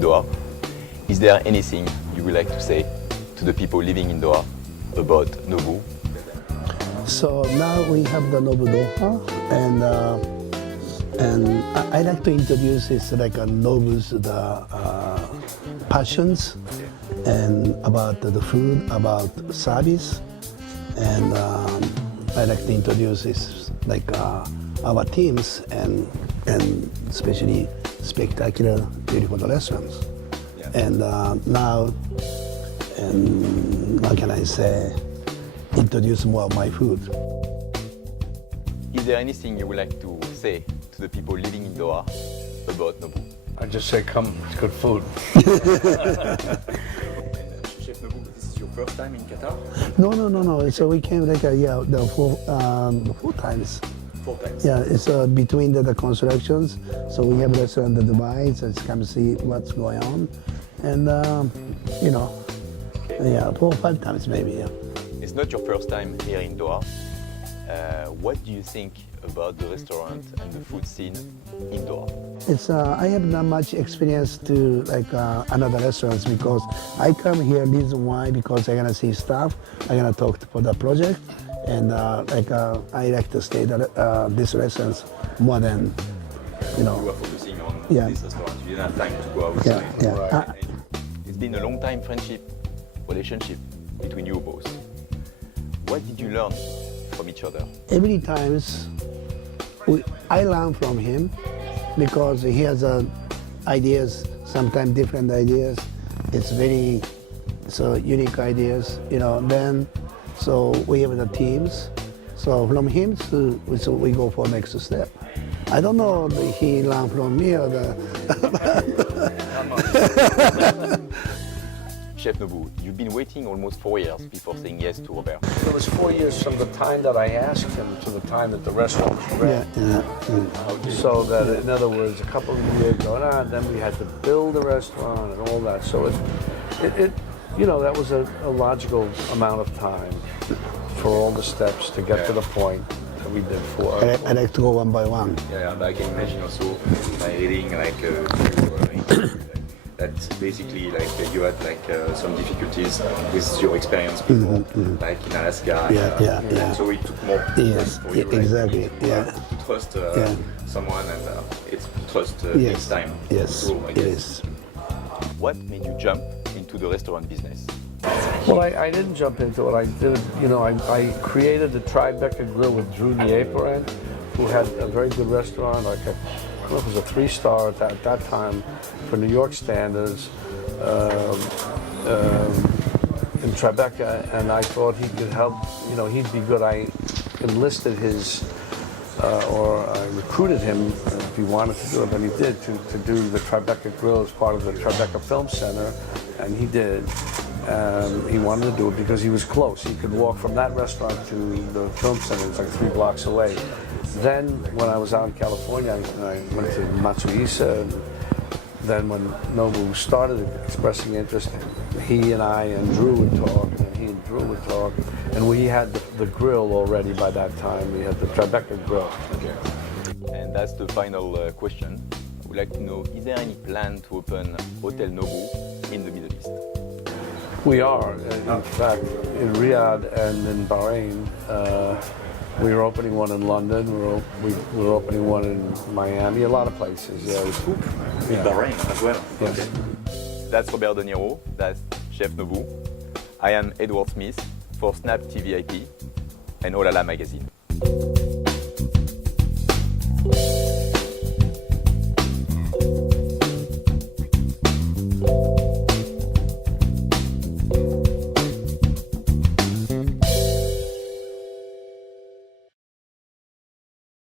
to Doha. Is there anything you would like to say to the people living in Doha about Nobu? So now we have the Nobu Doha, and I like to introduce it's like a Nobu's passions and about the food, about service, and I like to introduce this like our teams and especially spectacular, beautiful restaurants. Yeah. And now, and how can I say, introduce more of my food. Is there anything you would like to say to the people living in Doha about Nobu? I just say come, it's good food. Chef Nobu, this is your first time in Qatar? No. So we came like four times. 4 times. Yeah, it's between the constructions. So we have a restaurant in Dubai, so it's come see what's going on, and yeah, 4 or 5 times maybe. Yeah. It's not your first time here in Doha. What do you think about the restaurant and the food scene in Doha? It's I have not much experience to like another restaurants because I come here. Reason why? Because I'm gonna see staff. I'm gonna talk for the project, and I like to stay at this restaurants more than You are focusing on this restaurant. You didn't have time to go outside. Yeah. It's been a long time relationship between you both. What did you learn from each other? Every times I learn from him because he has ideas, sometimes different ideas. It's very unique ideas, Then so we have the teams. So from him so we go for next step. I don't know if he learned from me or Chef Nobu, you've been waiting almost 4 years before saying yes to Robert. It was 4 years from the time that I asked him to the time that the restaurant was ready. So that, in other words, a couple of years going on, then we had to build the restaurant and all that. So that was a logical amount of time for all the steps to get to the point that we did for. I like to go one by one. Yeah, but I can imagine also by reading that basically you had some difficulties with your experience before, like in Alaska. Yeah. So it took more Yes, for you, exactly. To trust someone, and it's trust takes time. Yes, to grow, I guess. it is. What made you jump into the restaurant business? Well, I didn't jump into it. I did, I created the Tribeca Grill with Drew Nieperan, who had a very good restaurant, I don't know if it was a 3-star at that time for New York standards in Tribeca, and I thought he could help, he'd be good. I enlisted his, or I recruited him, if he wanted to do it, and he did, to do the Tribeca Grill as part of the Tribeca Film Center, and he did. He wanted to do it because he was close. He could walk from that restaurant to the film center. It was like 3 blocks away. Then, when I was out in California, I went to Matsuhisa. And then, when Nobu started expressing interest, he and I and Drew would talk, and he and Drew would talk. And we had the grill already by that time. We had the Tribeca Grill. Okay. And that's the final question. I would like to know, is there any plan to open Hotel Nobu in the Middle East? We are. In fact, in Riyadh and in Bahrain, we were opening one in London. We're opening one in Miami. A lot of places. Yeah, in Bahrain as well. Yes. Okay. That's Robert De Niro. That's Chef Nobu. I am Edward Smith for SNAPTVIP and OHLALA Magazine.